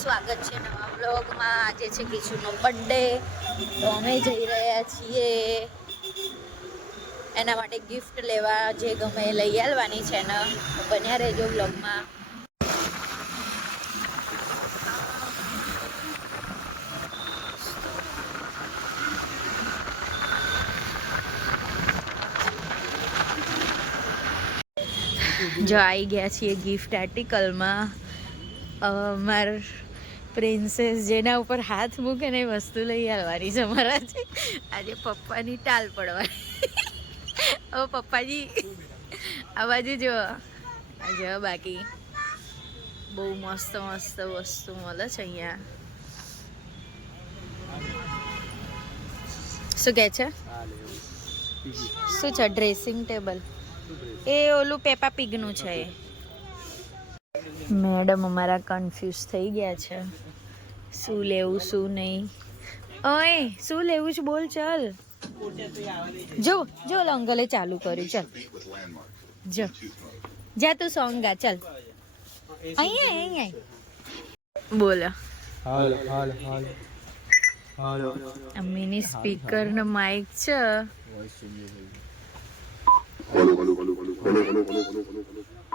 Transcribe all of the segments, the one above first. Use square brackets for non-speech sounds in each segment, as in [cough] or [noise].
સ્વાગત છે નવા વ્લોગમાં. આજે છે કિશુનો બર્થડે તો અમે જઈ રહ્યા છીએ એના માટે ગિફ્ટ લેવા જે ગમે એ લઈ આવવાની છે ને. બન્યા રહેજો વ્લોગમાં. જો આવી ગયા છીએ ગિફ્ટ આર્ટિકલમાં માર પ્રિન્સેસ જેના ઉપર હાથ મૂકે ને વસ્તુ લઈ આવવાની છે મારાથી. આજે પપ્પાની ટાલ પડવાની. ઓ પપ્પાજી, આ બાજુ જો જો બાકી. બહુ મસ્ત મસ્ત વસ્તુ મળે છે અહીંયા. શું કહે છે? શું છે? ડ્રેસિંગ ટેબલ એ ઓલું પેપા પીગનું છે એ. મેડમ અમારા કન્ફ્યુઝ થઈ ગયા છે. શું લેવું શું નહીં? ઓય શું લેવું છે બોલ ચાલ. જો જો લંગલે ચાલુ કર્યું ચાલ. જો. જા તું સોંગ ગા ચાલ. અહીંયા અહીંયા. બોલો. હાલો હાલો હાલો. હાલો. આ મિની સ્પીકર નો માઇક છે. અલ્યા એ તું આમાં ગ- બોલ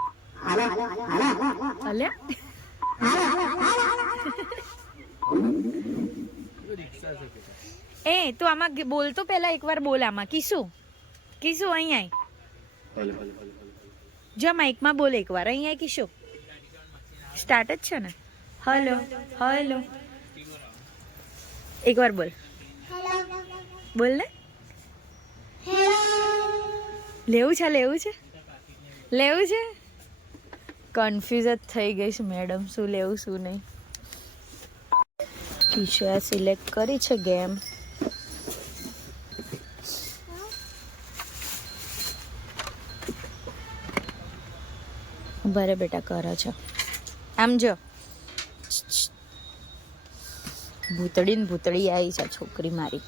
તો પેલા એકવાર બોલ આમાં. કીશું કીશું અહીંયા. જો માઇકમાં બોલ એકવાર. અહીંયા આય કીશું. સ્ટાર્ટ જ છે ને? Hello hello. એકવાર બોલ. બોલ ને. લેવું છે લેવું છે? લેવું છે? કન્ફ્યુઝ જ થઈ ગઈ છે મેડમ શું લેવું, શું નહીં. કિશોએ સિલેક્ટ કરી છે ગેમ ભરે બેટા, કરો છો. આમ જો. ભૂતડી ને ભૂતળી આવી છે, છોકરી મારી.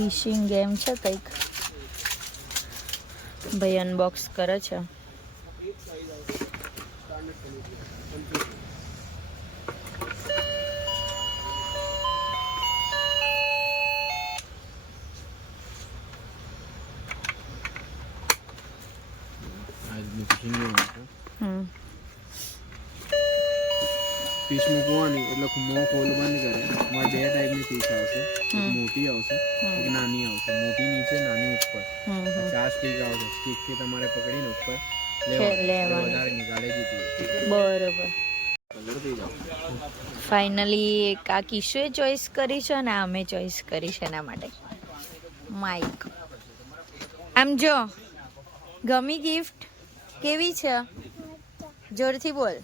ફિશિંગ ગેમ છે કંઈક. ભાઈ અનબોક્સ કરે છે. હમ. ફિશ મૂકવાની એટલે મોં ખોલવાની કરે ફિશ આવશે મોટી આવશે એક નાની આવશે મોટી નીચે નાની ઉપર. ચાર સ્ટીક આવશે સ્ટીકથી તમારે પકડીને ઉપર. વધારે નિકાલે જીતી બરોબર. ફાઇનલી આ કિશુએ ચોઈસ કરી છે અને અમે ચોઈસ કરી છે એના માટે. માઇક આમ જો ગમી ગિફ્ટ કેવી છે? જોરથી બોલ.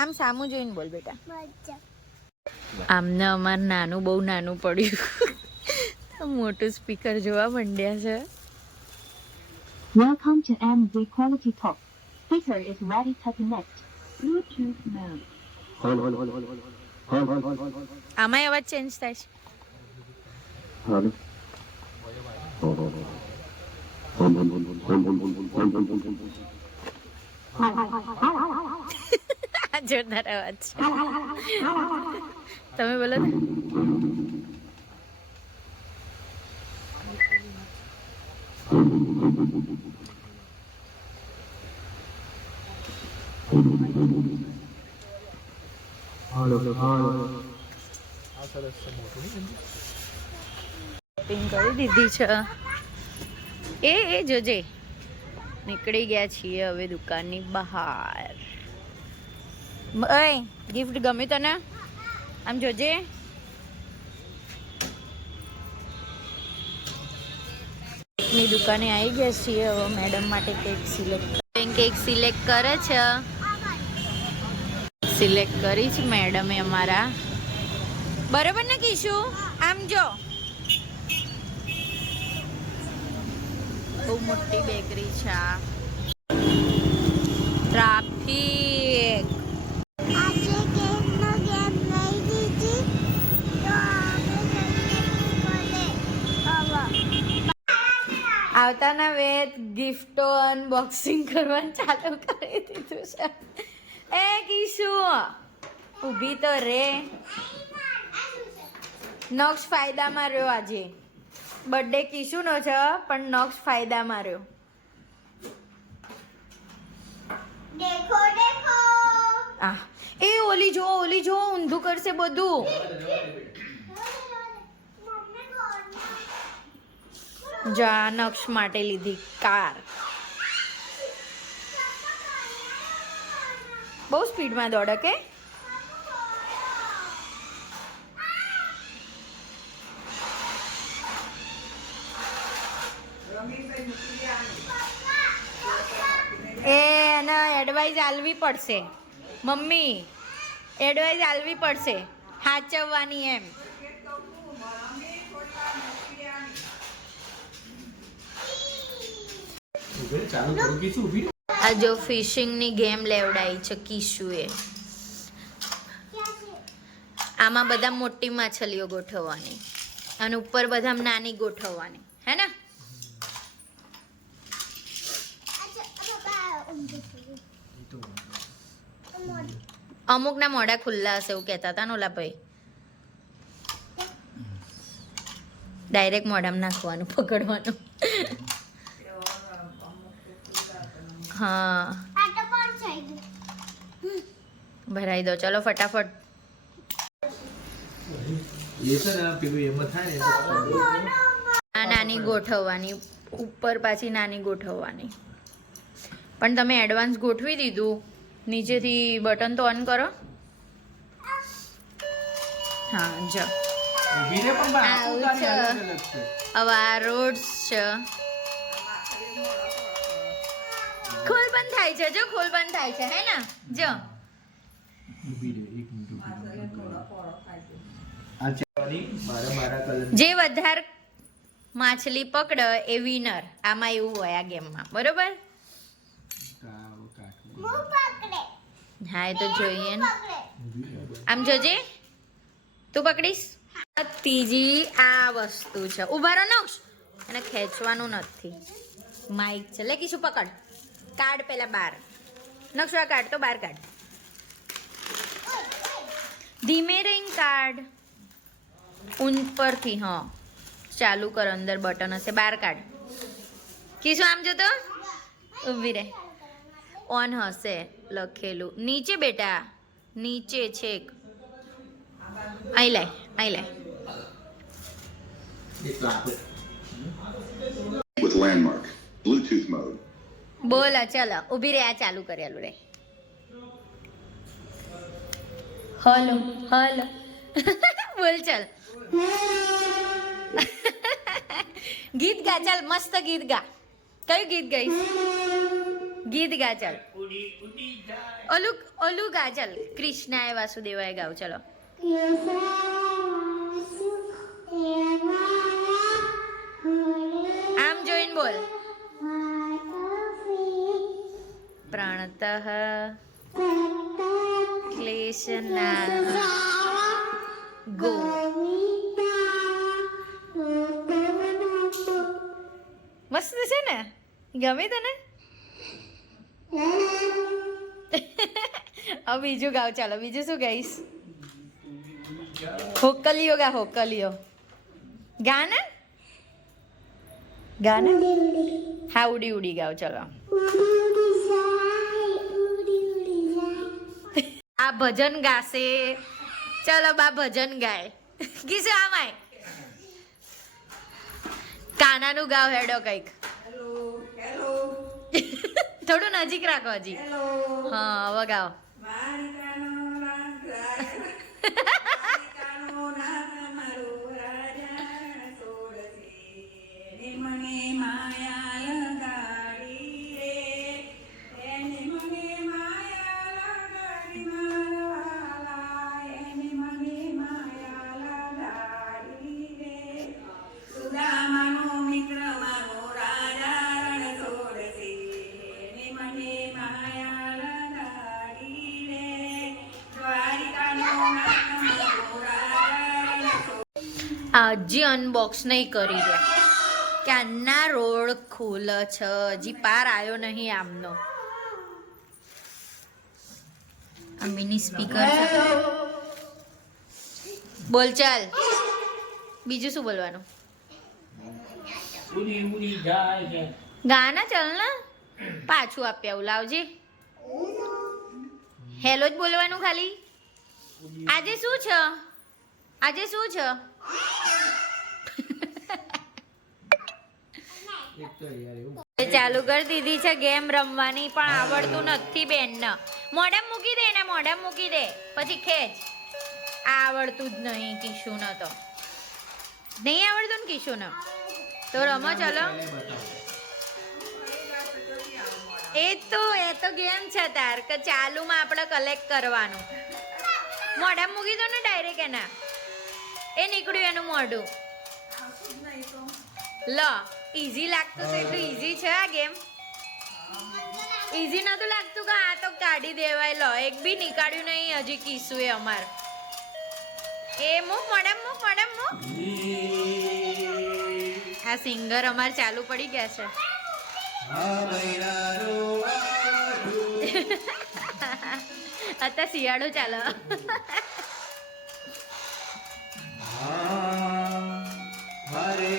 આમ સામું જોઈને બોલ બેટા. આમને અમારે નાનું બહુ નાનું પડ્યું મોટું સ્પીકર જોવા માંડ્યા છે Welcome to MV Quality Talk. Speaker is ready to connect. Bluetooth mode. આમાંય અવાજ ચેન્જ થાય છે જોરદાર અવાજ તમે બોલો ને. કરી દીધી છે. એ એ જોજે. નીકળી ગયા છીએ હવે દુકાનની બહાર. ગિફ્ટ ગમી તને? આમ જોજે. ની દુકાને આવી ગયા છીએ હવે મેડમ માટે કેક સિલેક્ટ કેક સિલેક્ટ કરે છે. સિલેક્ટ કરી છે મેડમે અમારા. બરાબર ને કીશું? આમ જો. બહુ મોટી બેકરી છે આ. ટ્રાફિક આવતાના વેત ગિફ્ટો અનબોક્સિંગ કરવાનું ચાલુ કરી દીધું છે. એ કીશુ ઊભી તો રે. નોક્ષ ફાયદામાં રહ્યો આજે. બર્થડે કીશુનો છે પણ નોક્ષ ફાયદામાં રહ્યો. દેખો દેખો. આ એ ઓલી જો ઓલી જો ઊંધું કરશે બધું મમ્મી કોણ જો માટે લીધી કાર. બહુ સ્પીડમાં દોડે કે? એને એડવાઇસ આલવી પડશે. મમ્મી એડવાઇસ આલવી પડશે. હાચવવાની એમ ચાલુ કરું કે શું ઊભી આ જો ફિશિંગની ગેમ લેવડાઈ છે કિશુએ. આમાં બધા મોટી માછલીઓ ગોઠવવાની અને ઉપર બધા નાની ગોઠવવાની. હે ને? અમુક ના અમુકના મોઢા ખુલ્લા હશે એવું કહેતા હતા ને ભાઈ ડાયરેક્ટ મોઢામાં નાખવાનું પકડવાનું. હા. ભરાઈ દો ચલો ફટાફટ. એ છે ને પેલું એમાં થાય ને આ નાની ગોઠવવાની ઉપર પાછી નાની ગોઠવવાની. પણ તમે એડવાન્સ ગોઠવી દીધું નીચેથી બટન તો ઓન કરો. હા જો. પણ આવું છે. હવે આ રોડ્સ છે. ખોલ બંધ થાય છે જો ખોલ બંધ થાય છે હે ને? જો. જે વધારે માછલી પકડે એ વિનર આમાં એવું હોય આ ગેમમાં. બરોબર? હું એ તો જોઈએ ને. આમ જોજે. તું પકડીશ? આ ત્રીજી આ વસ્તુ છે. ઊભા રહો નક્ષ એને ખેંચવાનું નથી. માઇક છે. લે કીશું પકડ. કાઢ પહેલા બાર. નકશા કાર્ડ તો બાર કાઢ. ધીમે રહીને કાઢ. ઊન પરથી હા. ચાલુ કર અંદર બટન હશે બાર કાઢ. કીશું આમ જોતો? ઊભી રહે. ઓન હશે લખેલું. નીચે બેટા નીચે છેક. અહીં લાય અહીં લાય with landmark, Bluetooth mode. બોલ ચાલો ઊભી રે આ ચાલુ કરેલું રે હલો હલો બોલ ચાલ ગીત ગા ચાલ મસ્ત ગીત ગા કયું ગીત ગાઈશ ગીત ગા ચાલ ઓલું ઓલું ગા ચાલ કૃષ્ણાય વાસુદેવાય ગાવ ચલો આમ જોઈને બોલ પ્રાણતઃ ક્લેશના ગો મસ્ત છે ને ગમે તને હવે બીજું ગાવ ચાલો બીજું શું ગાઈશ હોકલીઓ ગા હોકલીઓ ગાને ગાને હા ઉડી ઉડી ગાવ ચલો આ ભજન ગાશે. ચલો બા ભજન ગાય. કીશું આમાય કાનાનું ગાવ હેડો કંઈક. [laughs] થોડું નજીક રાખો હજી. હા હવે ગાઓ આ હજી અનબોક્સ નહીં કરી રહ્યા. ક્યાંના રોડ ખુલ છે? હજી પાર આવ્યો નહીં આમનો. આ મિની સ્પીકર બોલ ચાલ. બીજું શું બોલવાનું? ગાના ચાલ ને. પાછું આપ્યા આવું. લાવજે. હેલો જ બોલવાનું ખાલી. આજે શું છે? આજે શું છે એક તો યાર એવું એ ચાલુ કરી દીધી છે ગેમ રમવાની, પણ આવડતું નથી બેનને. મોઢામાં મૂકી દે ને મોઢામાં મૂકી દે. પછી ખેંચ. આ આવડતું જ નહીં કિશુને તો. નહીં આવડતું ને કિશુને? તો રમો, ચલો. એ તો એ તો ગેમ છે તાર, કે ચાલુમાં આપણે કલેક્ટ કરવાનું. મોઢામાં મૂકી દો ને ડાયરેક્ટ એના. એ નીકળ્યું એનું મોઢું. લો. ઈઝી લાગતું છે એટલું ઈઝી છે આ ગેમ ઈઝી નતું લાગતું કે આ તો કાઢી દેવાય લો એક બી નીકાળ્યું નહીં હજી કીસું એ અમાર એ મૂક મોડમ મૂક મોડમ મૂક આ સિંગર અમાર ચાલુ પડી ગયા છે અત્યારે શિયાળો ચાલે મારે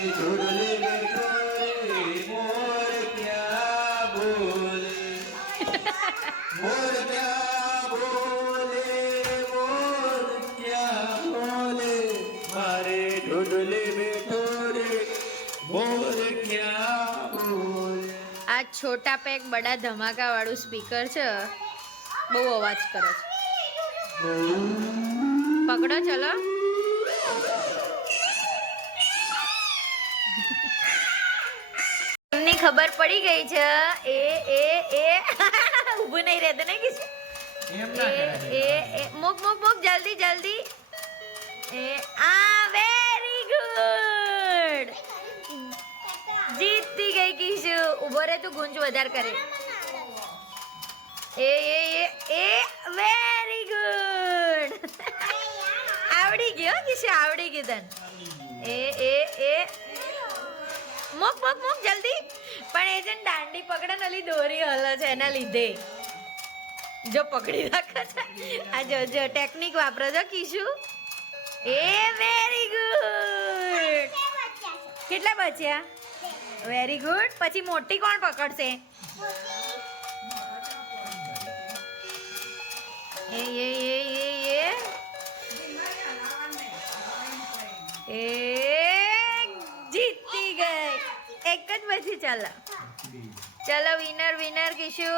છોટા પેક બડા ધમાકા વાળું સ્પીકર છે. બહુ અવાજ કરે છે. પકડો ચલો. એમની ખબર પડી ગઈ છે એ એ એ. [laughs] ઊભું નહીં રહેતું નહીં કે એ એ એ. મુક મુક મુક જલ્દી જલ્દી. કીશુ ઊભો રે તું ગુંજ વધાર કરે. એ એ એ એ વેરી ગુડ આવડી ગયો, કિશે, આવડી ગયું તન. એ એ એ. મોક, મુક મુક, જલ્દી. પણ એ છે દાંડી પકડે ને દોરી હલો છે, એના લીધે. જો પકડી રાખે છે. આ જો જો ટેકનિક વાપરો છો, કીશું. એ વેરી ગુડ કેટલા બચ્યા? વેરી ગુડ પછી મોટી કોણ પકડશે? એ એ એ એ એ. એ, જીતી ગઈ. એક જ પછી ચાલો. ચાલો વિનર વિનર કિશુ.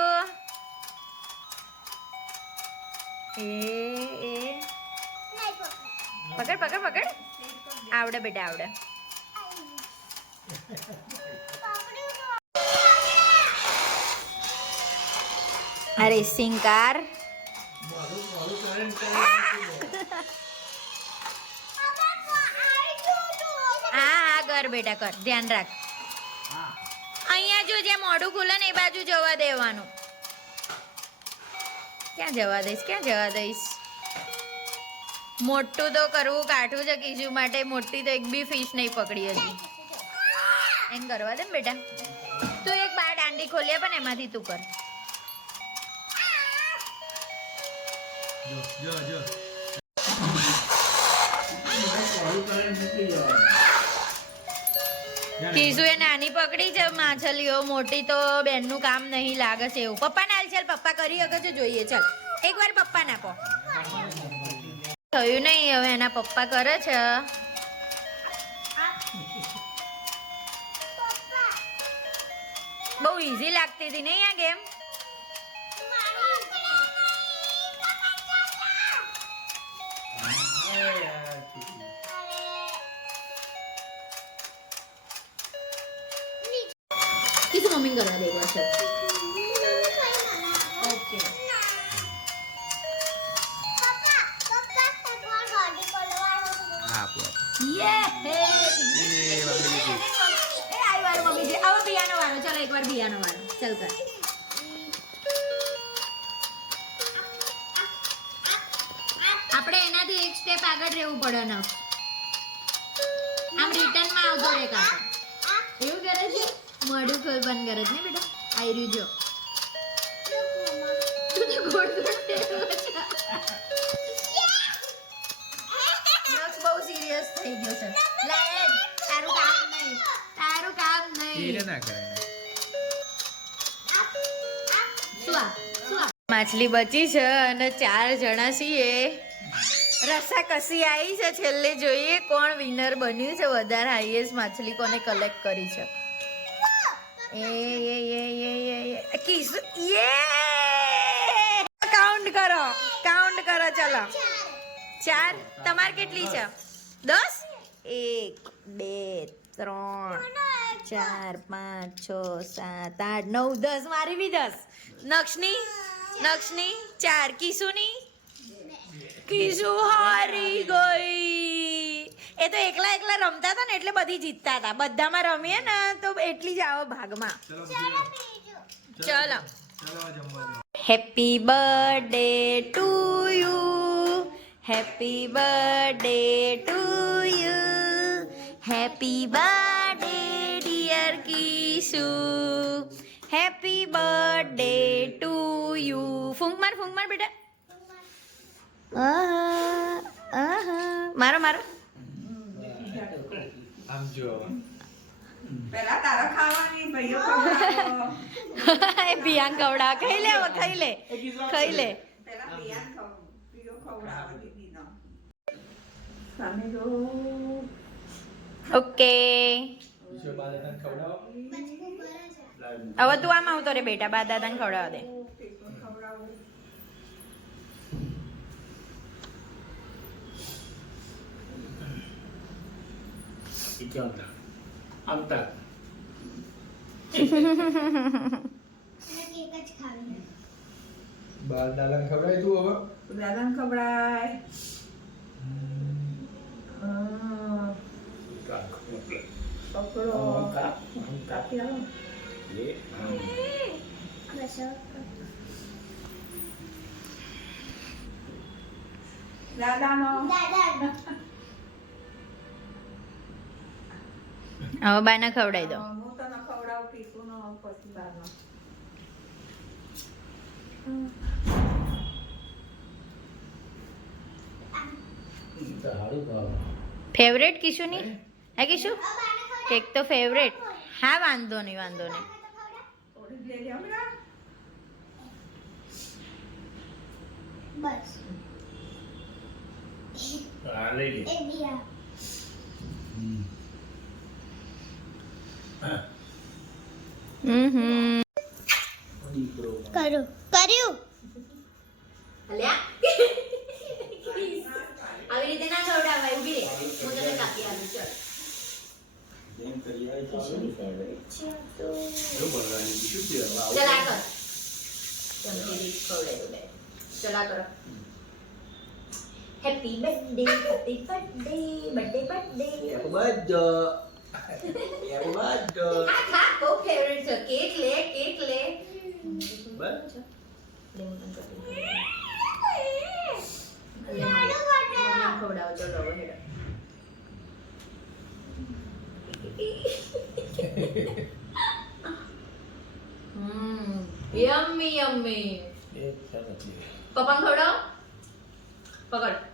એ એ. પકડ પકડ પકડ. આવડે બેટા, આવડે. રેસિંગ કાર હા હા કર બેટા કર ધ્યાન રાખ અહીંયા જો જે મોઢું ખુલે ને એ બાજુ જવા દેવાનું ક્યાં જવા દઈશ ક્યાં જવા દઈશ મોટું તો કરવું કાઠું છે કીજુ માટે મોટી તો એક બી ફિશ નહીં પકડી હતી એમ કરવા દે બેટા તું એક બાર દાંડી ખોલીએ પણ એમાંથી તું કર જો એ નાની પકડી છે માછલીઓ, મોટી તો બેનનું કામ નહીં લાગે છે એવું. પપ્પા ના ચાલ, પપ્પા કરી શકે છે, જોઈએ, ચાલ. એકવાર પપ્પા ના પો થયું નહીં હવે, એના પપ્પા કરે છે. બહુ ઈઝી લાગતી હતી નહીં આ ગેમ કીધું મમ્મી કરવા દે એકવાર ચાલ ઓકે યે હે એ આઈ વારો મમ્મી જે હવે બિયાનો વારો ચાલો એકવાર બિયાનો વારો ચાલ કર સ્ટેપ આગળ રહેવું પડે ને. આમ રિટર્નમાં આવતો રે કાકા એવું કરે છે? મોઢું ખોલ બંધ કરે છે ને બેટા? આવી રહ્યું જો. બહુ સિરિયસ થઈ ગયો છે. લાયન તારું કામ નહીં. તારું કામ નહીં. ના કરાય શું આ? શું આ? માછલી બચી છે અને ચાર જણા છીએ. રસા કસી આવી છે? છેલ્લે જોઈએ કોણ વિનર બન્યું છે. વધારે હાઈએસ્ટ માછલી કોને કલેક્ટ કરી છે. એ એ એ એ એ કિસ યે કાઉન્ટ કરો. કાઉન્ટ કરો, ચલો. ચાર. તમાર કેટલી છે? દસ? એક, બે, ત્રણ, ચાર, પાંચ, છ, સાત, આઠ, નવ, દસ. મારી બી દસ. નક્ષની? નક્ષની? ચાર. કિશુની કિશુ હારી ગઈ? એ તો એકલા એકલા રમતા હતા ને એટલે બધી જીતતા હતા. બધામાં રમીએ ને તો એટલી જ આવો ભાગમાં. ચલો ચલો ચલો. જમવાનું. Happy birthday to you happy birthday to you happy birthday dear Kishu happy birthday to you ફૂંક માર ફૂંક માર બેટા. મારો મારો. આમ જો પેલા તારો ખાવાની ભાઈઓ [laughs] એ બિયાન કવડા ખાઈ લે હવે ખાઈ લે. ખાઈ લે. પેલા સામે જો. ઓકે. હવે તું આમ આવતો રે બેટા બા દાદાને ખવડાવવા દે. બાદ દાદાને ખવડાય તું હવે દાદાને ખવડાય. હા. પકડો. કાપી આલો. દાદાનો હવે બાને ખવડાવી દો. હું તને ખવડાવું ટીપુનો પછી બારનો. ફેવરેટ કિશુની? હે? કિશુ? કેક તો ફેવરેટ હા વાંધો નહીં વાંધો નહીં. થોડી જ લેજે હમણાં. હમ દીકરો કરું. કર્યું. આવી રીતે ના ખવડાવાય ઊભી રે હું તને કાપી આપું ચલ. કર ચલ આ કરો. Happy birthday happy birthday birthday birthday બજો યાર બજો હા ખા બહુ ફેવરેટ છે કેક લે કેક લે બસ લે હું તને કાપી દઉં. લે, મમ્મીને ખવડાવો ચલો હેડો હમ યમ્મી યમ્મી પપ્પા ખવડાવો? પકડ.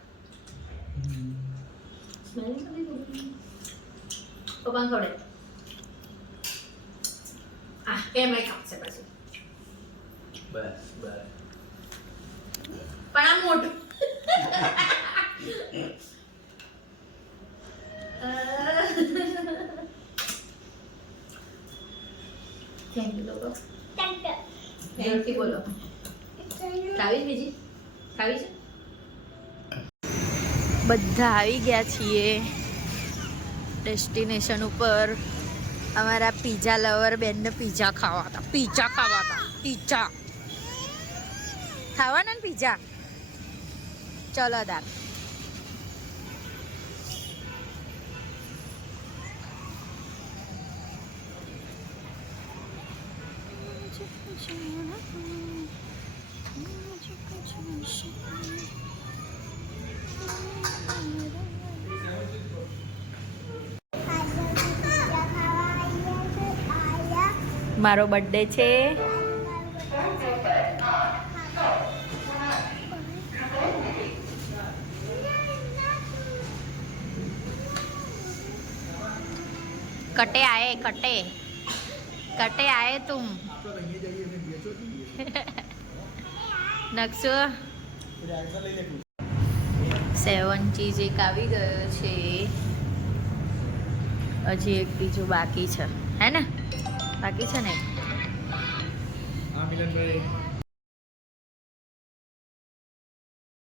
પપ્પાને ખવડાવ આ એમાંય ખાશે પાછું બસ બસ. પણ આ મોટું થેન્ક યુ લોકો બોલો. ખાવી બીજી? ખાવી છે? બધા આવી ગયા છીએ. ડેસ્ટિનેશન ઉપર અમારા પીઝા લવર બેનને પીઝા ખાવા હતા. પીઝા ખાવા હતા. પીઝા ખાવાના ને પીઝા ચલો દાર મારો બર્થડે છે. કટે આયે, કટે. કટે આયે તું. નકશો. સેવન ચીઝ એક આવી ગયો છે. હજી એક બીજું બાકી છે. હે ને? બાકી છે ને? હા મિલનભાઈ.